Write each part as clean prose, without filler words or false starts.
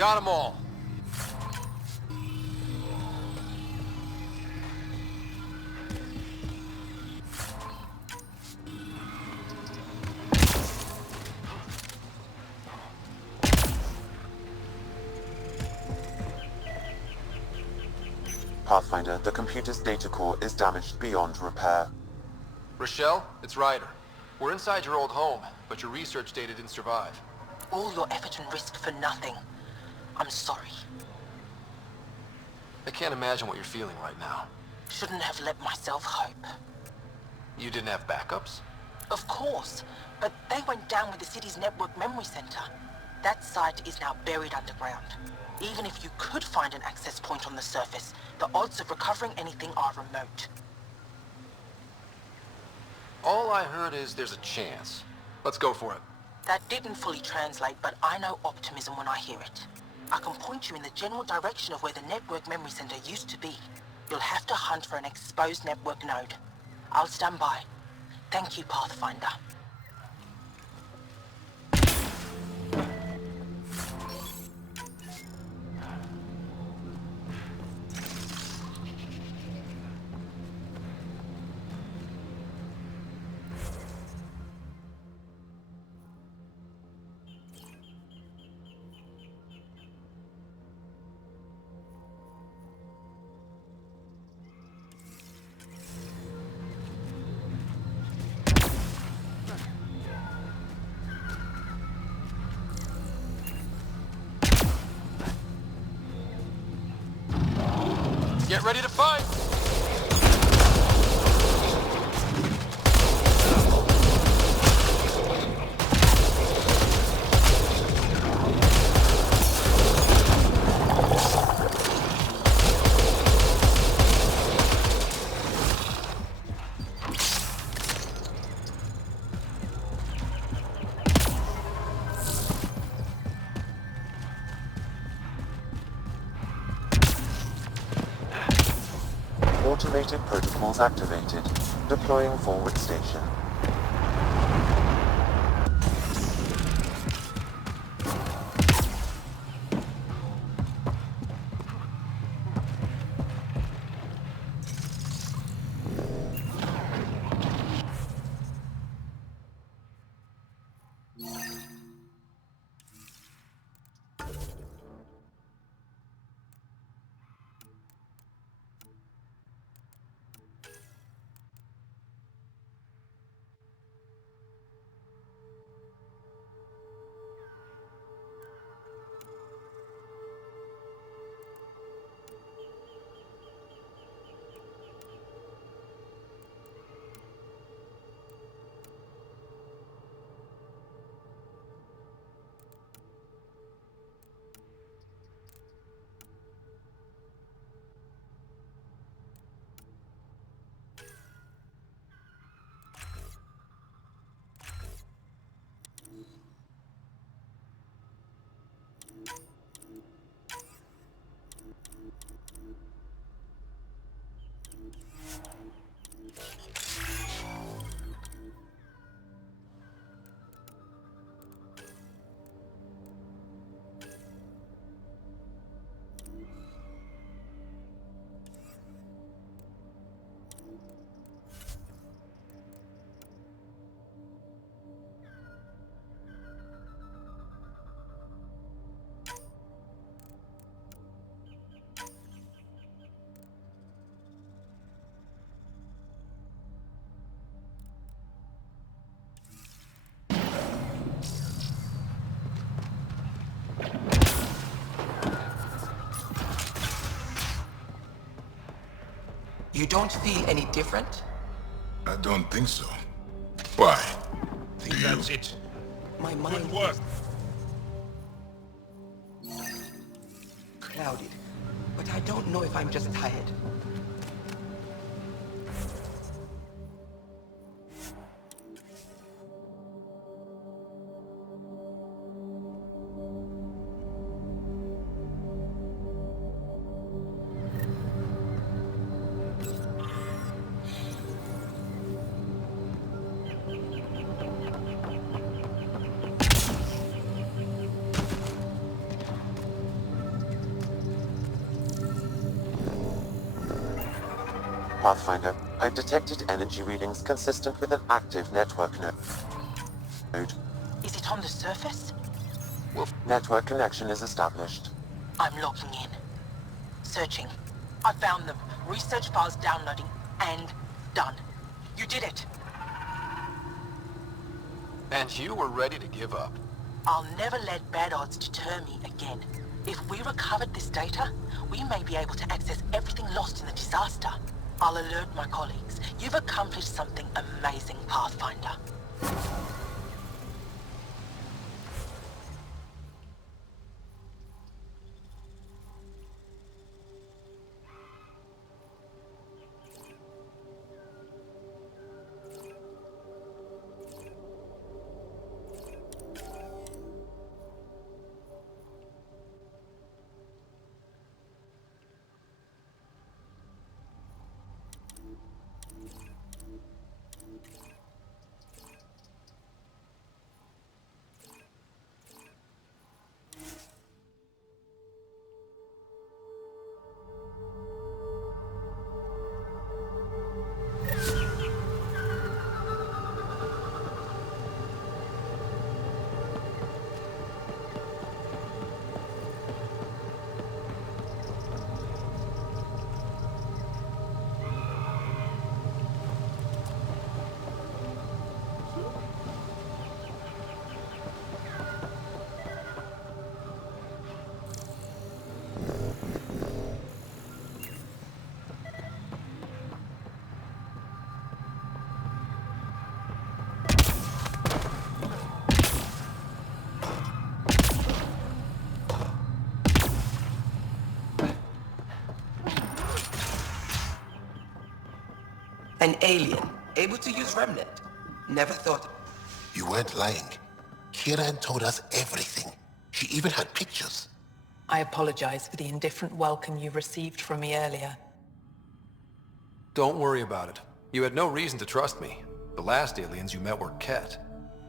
Got them all. Pathfinder, the computer's data core is damaged beyond repair. Rochelle, it's Ryder. We're inside your old home, but your research data didn't survive. All your effort and risk for nothing. I'm sorry. I can't imagine what you're feeling right now. Shouldn't have let myself hope. You didn't have backups? Of course, but they went down with the city's network memory center. That site is now buried underground. Even if you could find an access point on the surface, the odds of recovering anything are remote. All I heard is there's a chance. Let's go for it. That didn't fully translate, but I know optimism when I hear it. I can point you in the general direction of where the network memory center used to be. You'll have to hunt for an exposed network node. I'll stand by. Thank you, Pathfinder. Get ready to fight! Automated protocols activated. Deploying forward station. You don't feel any different? I don't think so. Why? Think that's it. My mind Good work. clouded, but I don't know if I'm just tired. Pathfinder, I detected energy readings consistent with an active network node. Is it on the surface? Network connection is established. I'm logging in. Searching. I found them. Research files downloading. And done. You did it. And you were ready to give up. I'll never let bad odds deter me again. If we recovered this data, we may be able to access everything lost in the disaster. I'll alert my colleagues. You've accomplished something amazing, Pathfinder. An alien, able to use Remnant. Never thought... You weren't lying. Kieran told us everything. She even had pictures. I apologize for the indifferent welcome you received from me earlier. Don't worry about it. You had no reason to trust me. The last aliens you met were Ket.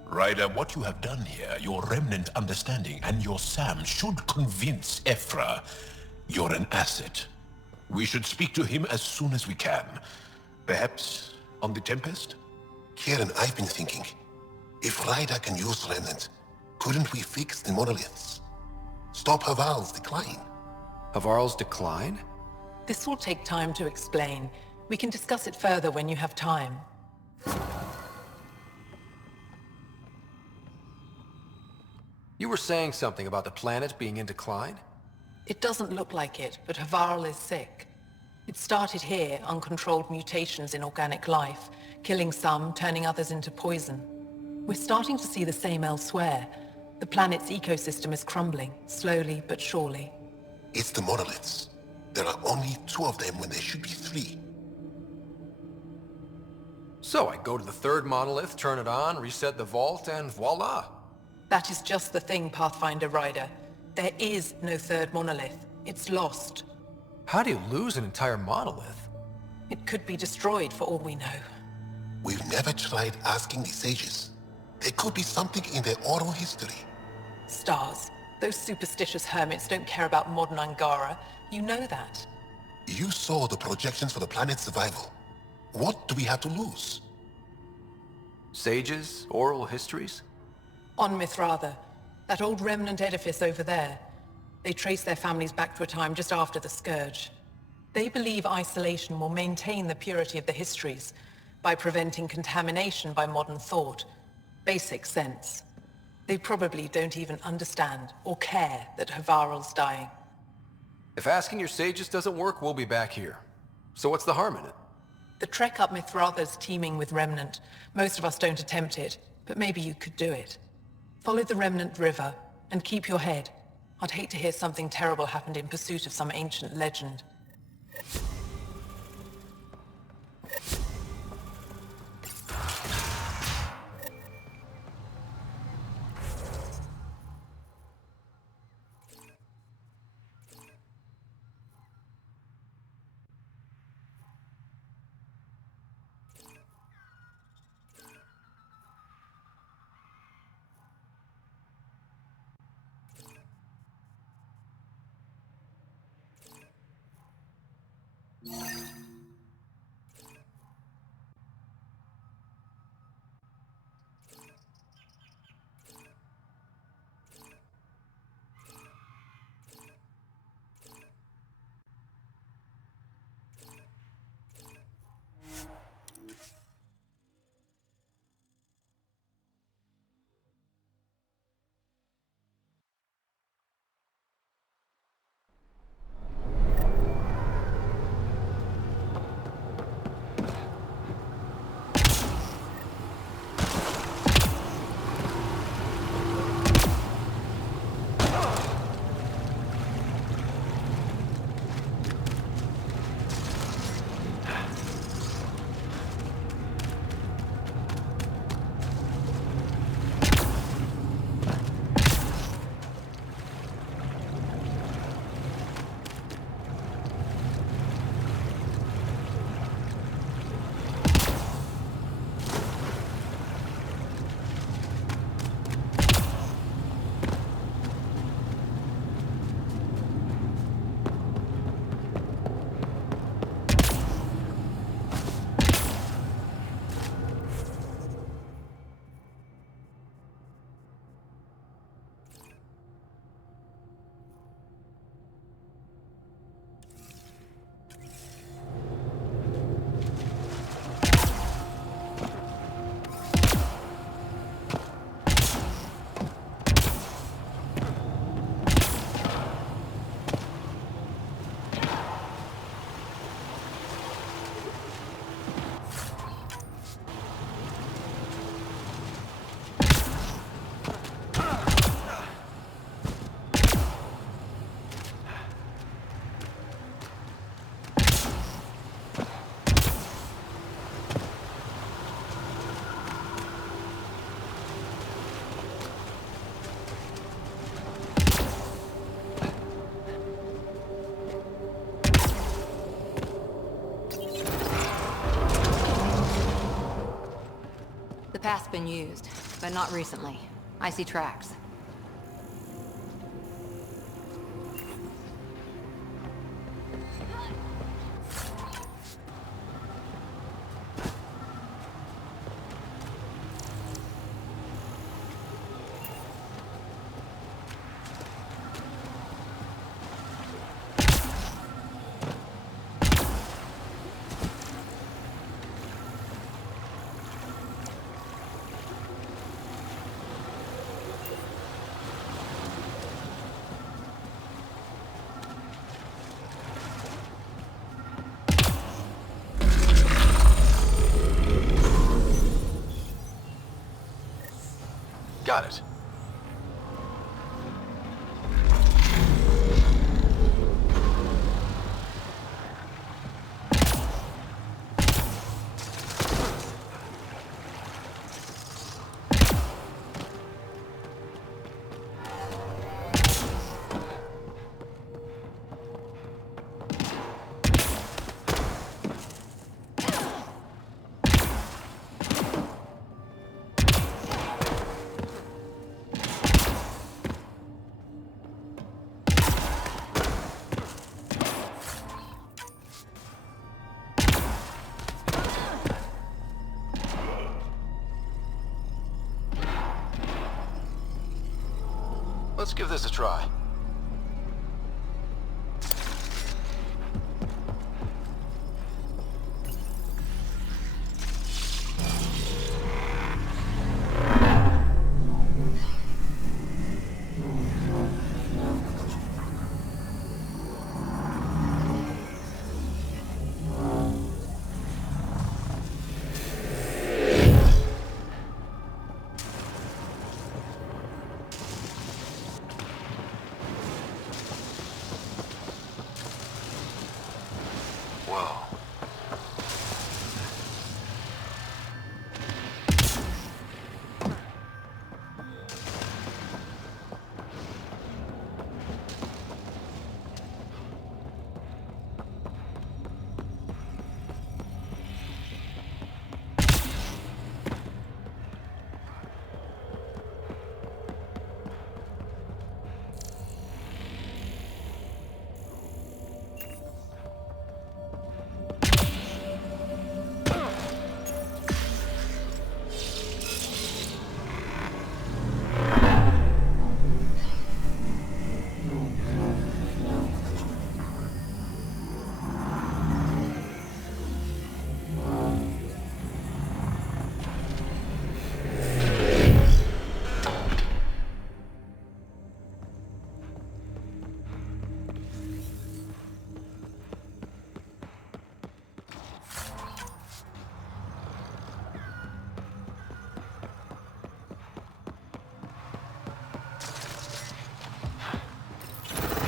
Ryder, what you have done here, your remnant understanding and your SAM should convince Ephra you're an asset. We should speak to him as soon as we can. Perhaps on the Tempest? Kieran, I've been thinking. If Ryder can use remnant, couldn't we fix the monoliths? Stop Haval's decline? Havarl's decline? This will take time to explain. We can discuss it further when you have time. You were saying something about the planet being in decline? It doesn't look like it, but Havarl is sick. It started here, uncontrolled mutations in organic life, killing some, turning others into poison. We're starting to see the same elsewhere. The planet's ecosystem is crumbling, slowly but surely. It's the monoliths. There are only 2 of them when there should be 3. So I go to the third monolith, turn it on, reset the vault, and voila! That is just the thing, Pathfinder Ryder. There is no third monolith. It's lost. How do you lose an entire monolith? It could be destroyed for all we know. We've never tried asking the sages. There could be something in their oral history. Stars. Those superstitious hermits don't care about modern Angara. You know that. You saw the projections for the planet's survival. What do we have to lose? Sages? Oral histories? On Mithratha, that old remnant edifice over there. They trace their families back to a time just after the Scourge. They believe isolation will maintain the purity of the histories by preventing contamination by modern thought. Basic sense. They probably don't even understand or care that Havarl's dying. If asking your sages doesn't work, we'll be back here. So what's the harm in it? The trek up Mithratha's teeming with Remnant. Most of us don't attempt it, but maybe you could do it. Follow the Remnant River, and keep your head. I'd hate to hear something terrible happened in pursuit of some ancient legend. been used, but not recently. I see tracks. Got it. Let's give this a try. Whoa.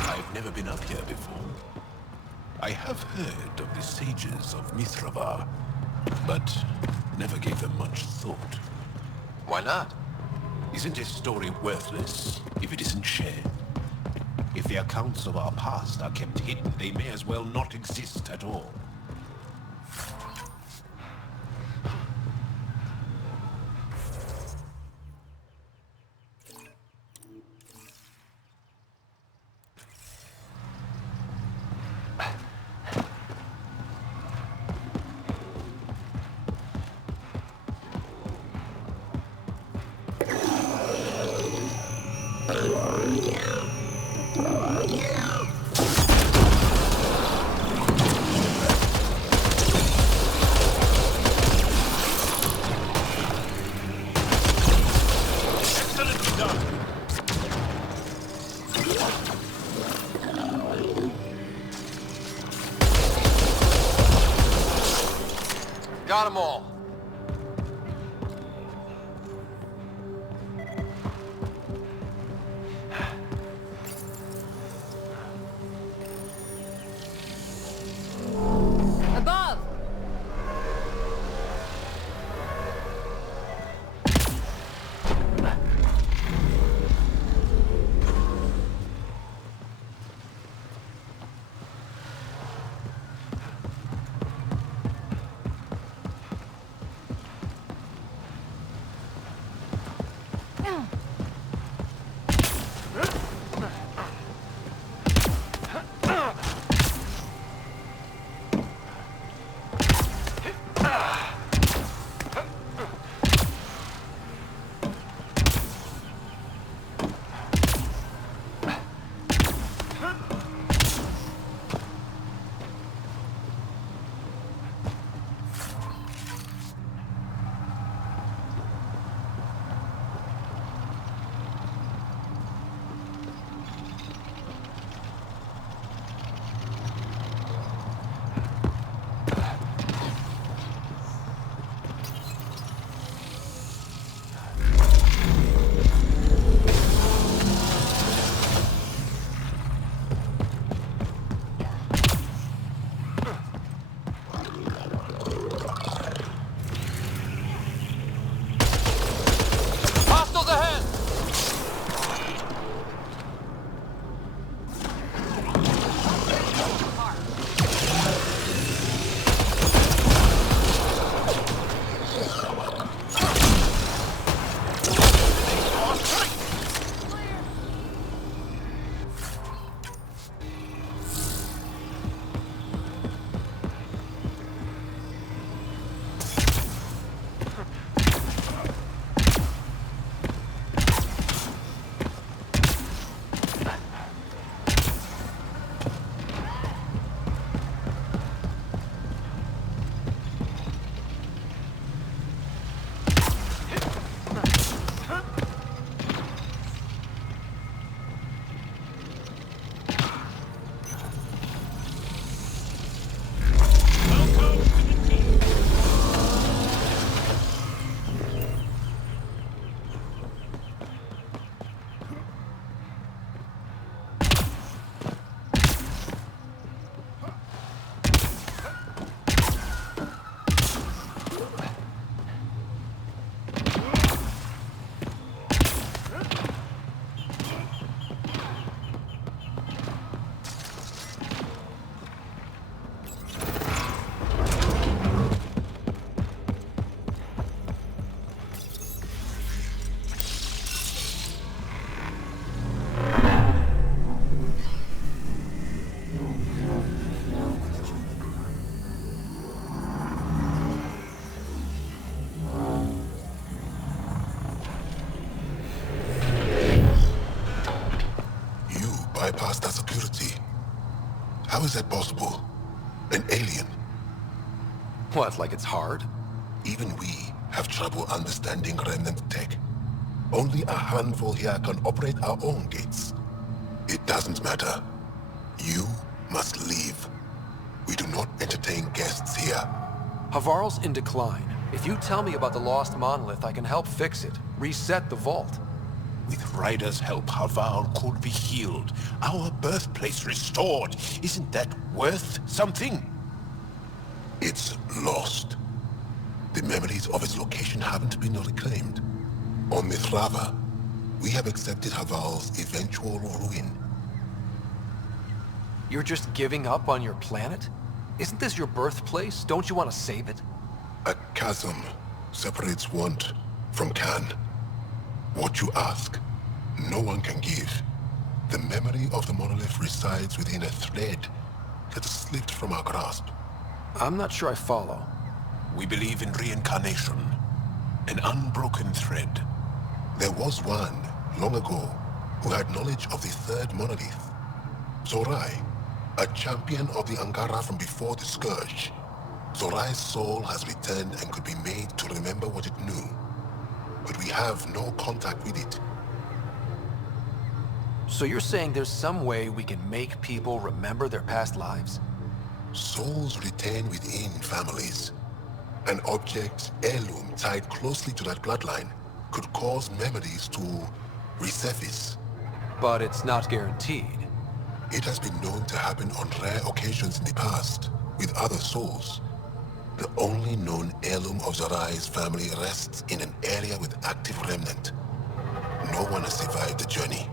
I've never been up here before. I have heard of the sages of Mithravar, but never gave them much thought. Why not? Isn't a story worthless if it isn't shared? If the accounts of our past are kept hidden, they may as well not exist at all. Got them all. Above! How is that possible? An alien? What, like it's hard? Even we have trouble understanding remnant tech. Only a handful here can operate our own gates. It doesn't matter. You must leave. We do not entertain guests here. Havarl's in decline. If you tell me about the lost monolith, I can help fix it. Reset the vault. With Ryder's help, Havarl could be healed. Our birthplace restored. Isn't that worth something? It's lost. The memories of its location haven't been reclaimed. On Mithrava, we have accepted Havarl's eventual ruin. You're just giving up on your planet? Isn't this your birthplace? Don't you want to save it? A chasm separates want from can. What you ask, no one can give. The memory of the monolith resides within a thread that slipped from our grasp. I'm not sure I follow. We believe in reincarnation, an unbroken thread. There was one, long ago, who had knowledge of the third monolith. Zorai, a champion of the Angara from before the Scourge. Zorai's soul has returned and could be made to remember what it knew. But we have no contact with it. So you're saying there's some way we can make people remember their past lives? Souls retain within families. An object, heirloom, tied closely to that bloodline could cause memories to resurface. But it's not guaranteed. It has been known to happen on rare occasions in the past, with other souls. The only known heirloom of Zorai's family rests in an area with active remnant. No one has survived the journey.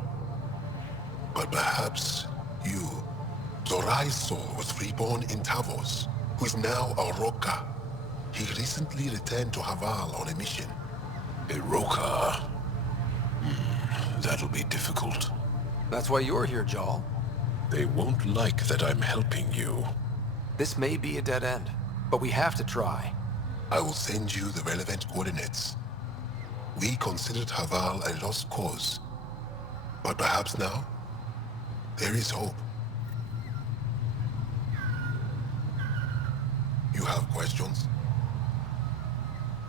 But perhaps you. Zorai's soul was reborn in Tavos, who is now a Roka. He recently returned to Havarl on a mission. A Roka? That'll be difficult. That's why you're here, Jarl. They won't like that I'm helping you. This may be a dead end, but we have to try. I will send you the relevant coordinates. We considered Havarl a lost cause. But perhaps now, there is hope. You have questions?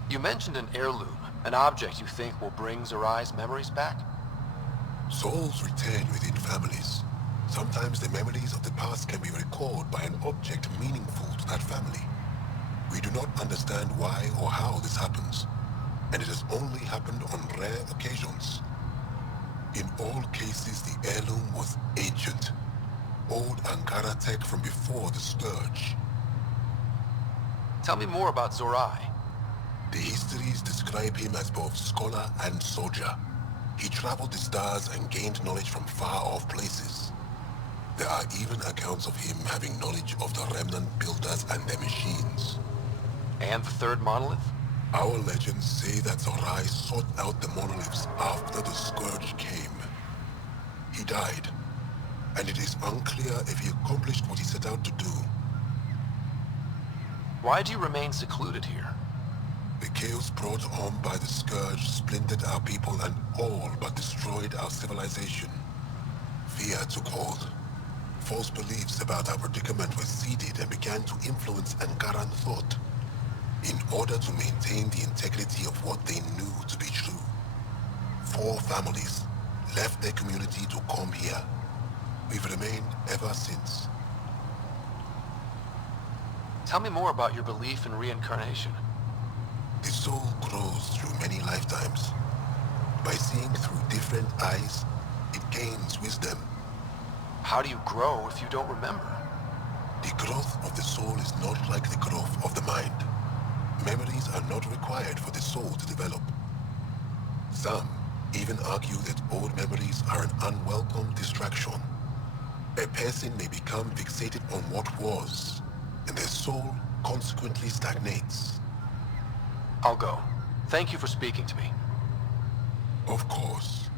You mentioned an heirloom, an object you think will bring Zorai's memories back? Souls return within families. Sometimes the memories of the past can be recalled by an object meaningful to that family. We do not understand why or how this happens, and it has only happened on rare occasions. In all cases, the heirloom was ancient. Old Ankara tech from before the Scourge. Tell me more about Zorai. The histories describe him as both scholar and soldier. He traveled the stars and gained knowledge from far-off places. There are even accounts of him having knowledge of the remnant builders and their machines. And the third monolith? Our legends say that Zorai sought out the monoliths after the Scourge came. He died, and it is unclear if he accomplished what he set out to do. Why do you remain secluded here? The chaos brought on by the Scourge splintered our people and all but destroyed our civilization. Fear took hold. False beliefs about our predicament were seeded and began to influence Angaran thought, in order to maintain the integrity of what they knew to be true. 4 families left their community to come here. We've remained ever since. Tell me more about your belief in reincarnation. The soul grows through many lifetimes. By seeing through different eyes, it gains wisdom. How do you grow if you don't remember? The growth of the soul is not like the growth of the mind. Memories are not required for the soul to develop. Some even argue that old memories are an unwelcome distraction. A person may become fixated on what was, and their soul consequently stagnates. I'll go. Thank you for speaking to me. Of course.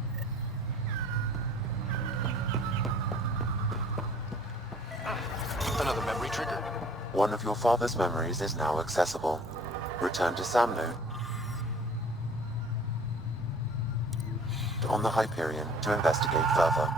Another memory trigger? One of your father's memories is now accessible. Return to Samnu on the Hyperion to investigate further.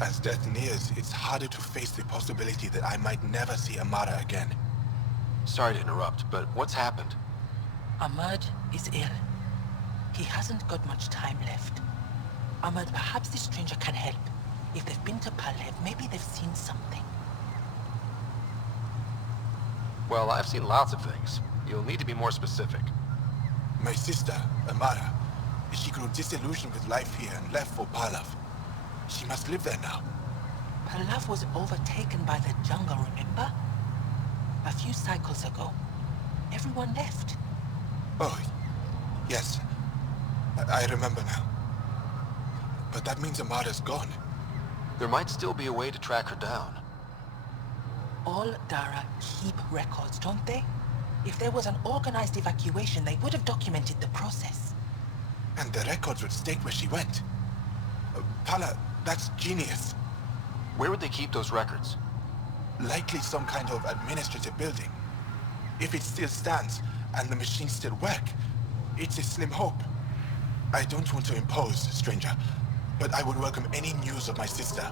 As death nears, it's harder to face the possibility that I might never see Amara again. Sorry to interrupt, but what's happened? Ahmad is ill. He hasn't got much time left. Ahmad, perhaps this stranger can help. If they've been to Palev, maybe they've seen something. Well, I've seen lots of things. You'll need to be more specific. My sister, Amara, she grew disillusioned with life here and left for Palav. She must live there now. Palev was overtaken by the jungle, remember? A few cycles ago. Everyone left. Oh, yes. I remember now. But that means Amara's gone. There might still be a way to track her down. All Dara keep records, don't they? If there was an organized evacuation, they would have documented the process. And the records would state where she went. Pala, that's genius. Where would they keep those records? Likely some kind of administrative building. If it still stands, and the machines still work, it's a slim hope. I don't want to impose, stranger, but I would welcome any news of my sister.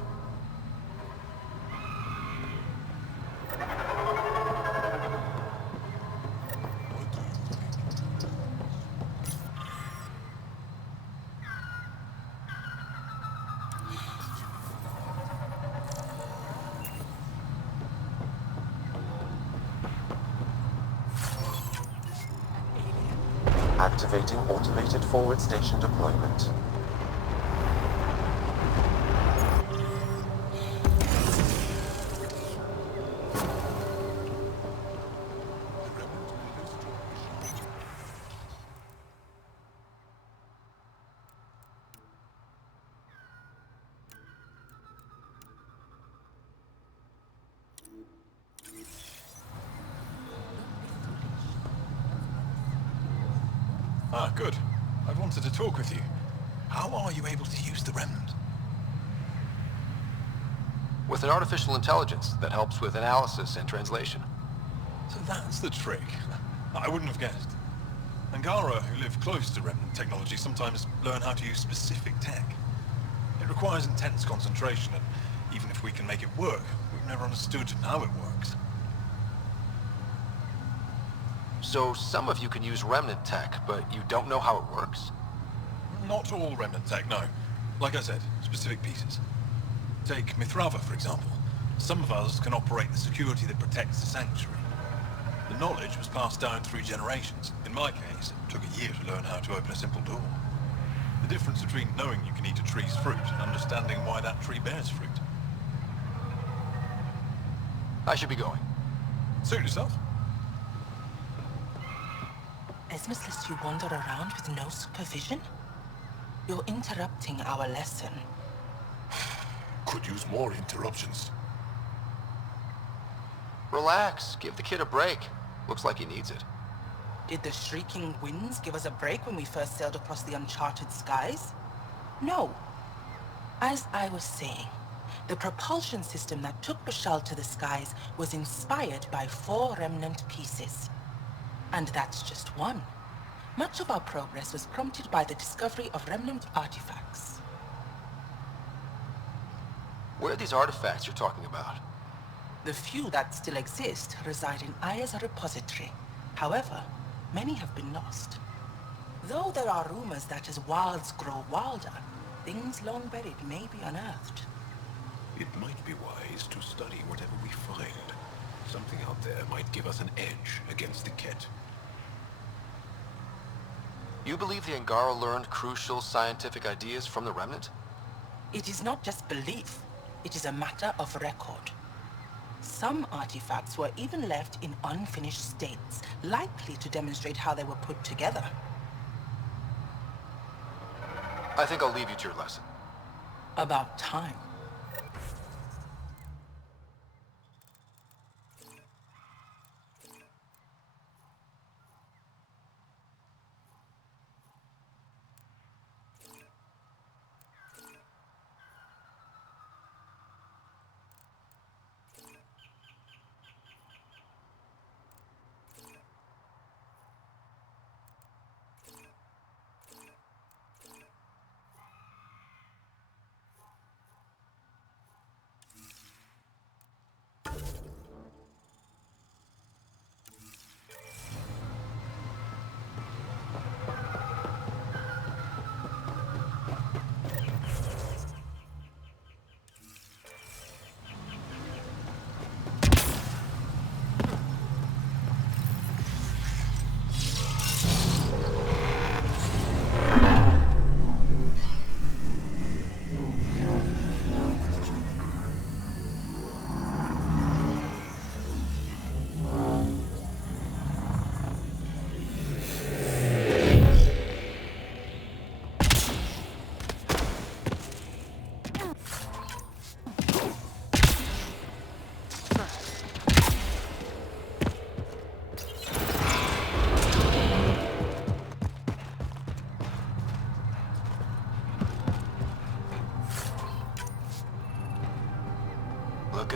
Activating automated forward station deployment. Ah, good. I wanted to talk with you. How are you able to use the Remnant? With an artificial intelligence that helps with analysis and translation. So that's the trick. I wouldn't have guessed. Angara, who live close to Remnant technology, sometimes learn how to use specific tech. It requires intense concentration, and even if we can make it work, we've never understood how it works. So some of you can use Remnant tech, but you don't know how it works? Not all Remnant tech, no. Like I said, specific pieces. Take Mithrava, for example. Some of us can operate the security that protects the sanctuary. The knowledge was passed down through generations. In my case, it took a year to learn how to open a simple door. The difference between knowing you can eat a tree's fruit and understanding why that tree bears fruit. I should be going. Suit yourself. Esmus lets you wander around with no supervision? You're interrupting our lesson. Could use more interruptions. Relax. Give the kid a break. Looks like he needs it. Did the shrieking winds give us a break when we first sailed across the uncharted skies? No. As I was saying, the propulsion system that took Bashal to the skies was inspired by 4 Remnant pieces. And that's just one. Much of our progress was prompted by the discovery of Remnant artifacts. Where are these artifacts you're talking about? The few that still exist reside in Aya's repository. However, many have been lost. Though there are rumors that as wilds grow wilder, things long buried may be unearthed. It might be wise to study whatever we find. Something out there might give us an edge against the Ket. You believe the Angara learned crucial scientific ideas from the Remnant? It is not just belief. It is a matter of record. Some artifacts were even left in unfinished states, likely to demonstrate how they were put together. I think I'll leave you to your lesson. About time.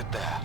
at that.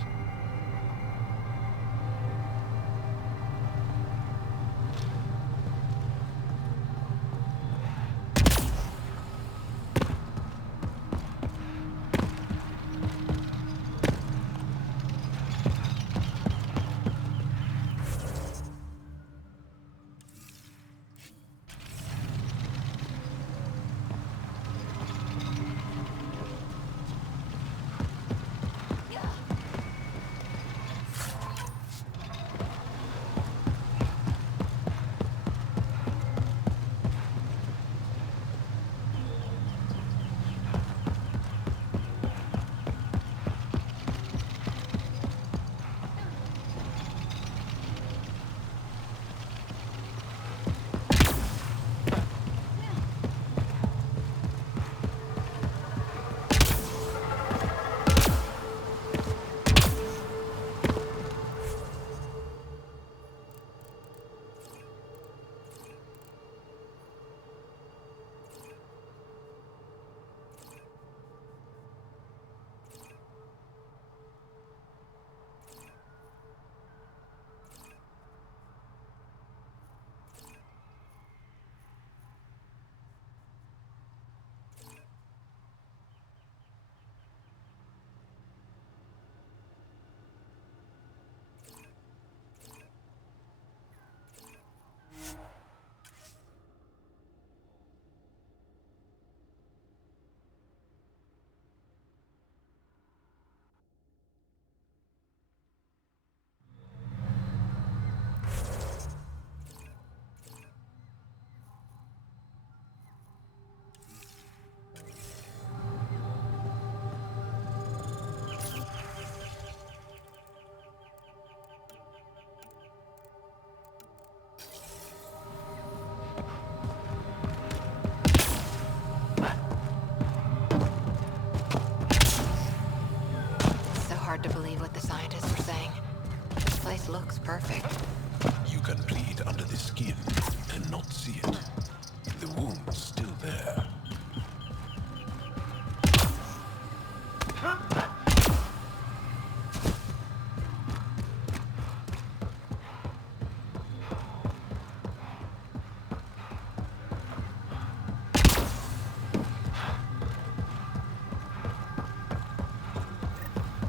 So hard to believe what the scientists were saying. This place looks perfect. You can bleed under the skin and not see it. The wound's still there.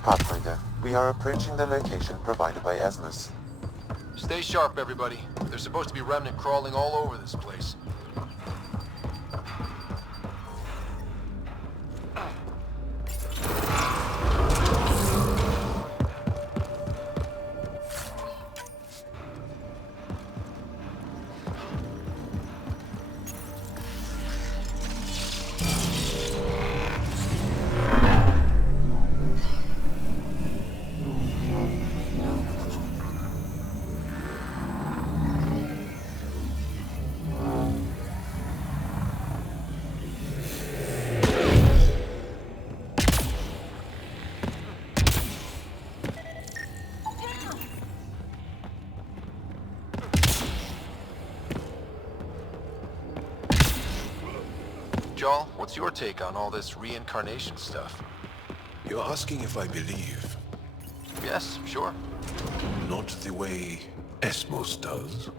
Pathfinder, we are approaching the location provided by Esmus. Stay sharp, everybody. There's supposed to be Remnant crawling all over this place. Joel, what's your take on all this reincarnation stuff? You're asking if I believe. Yes, sure. Not the way Esmos does.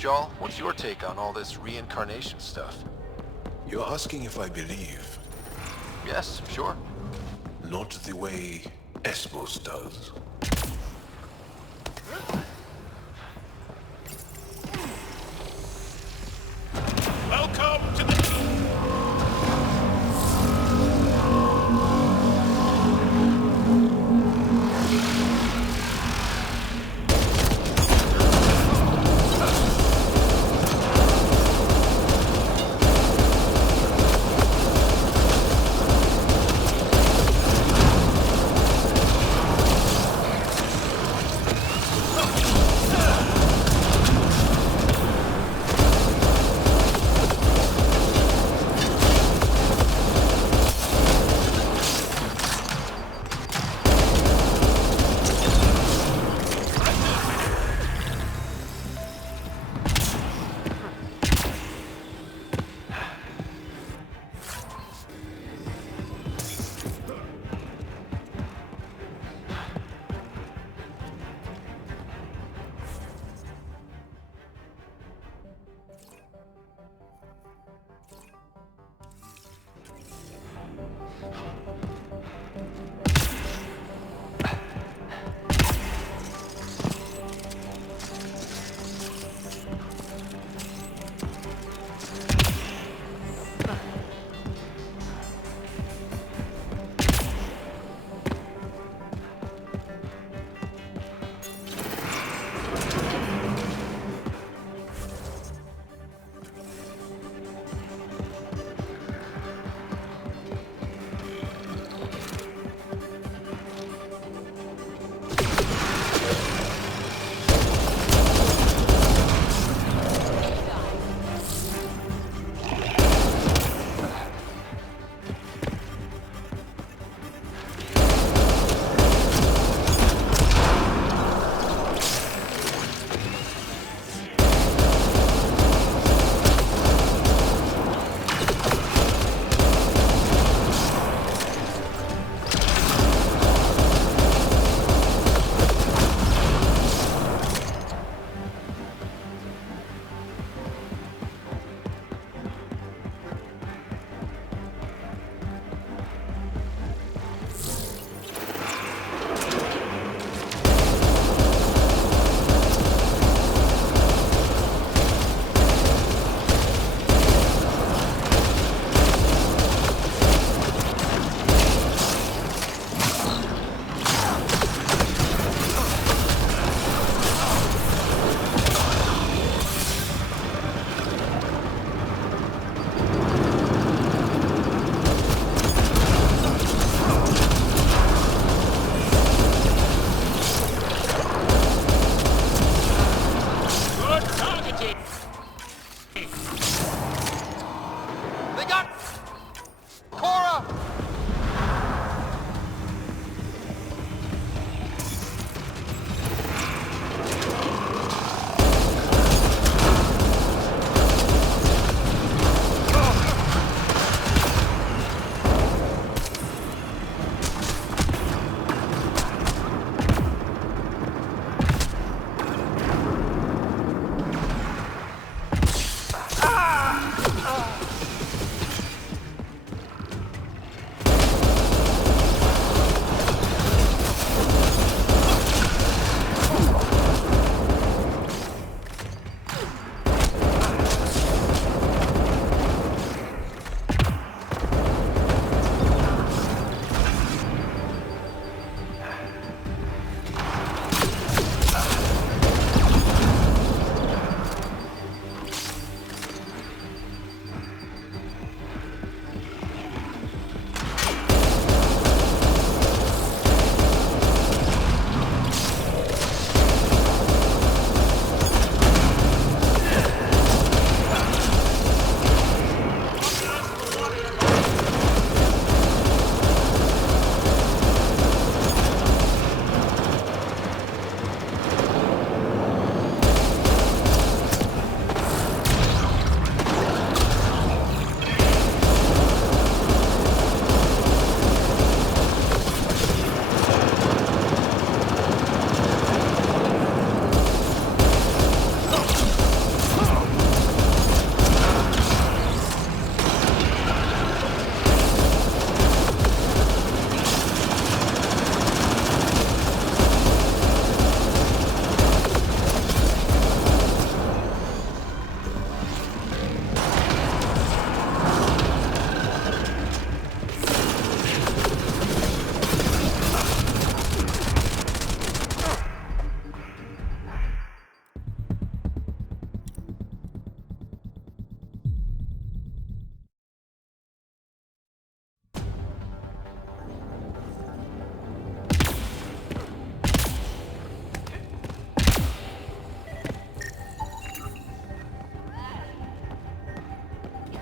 Jarl, what's your take on all this reincarnation stuff? You're asking if I believe. Yes, sure. Not the way Esmos does. Welcome to the...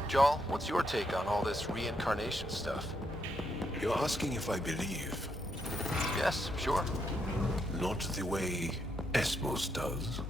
Jarl, what's your take on all this reincarnation stuff? You're asking if I believe. Yes, sure. Not the way Esmos does.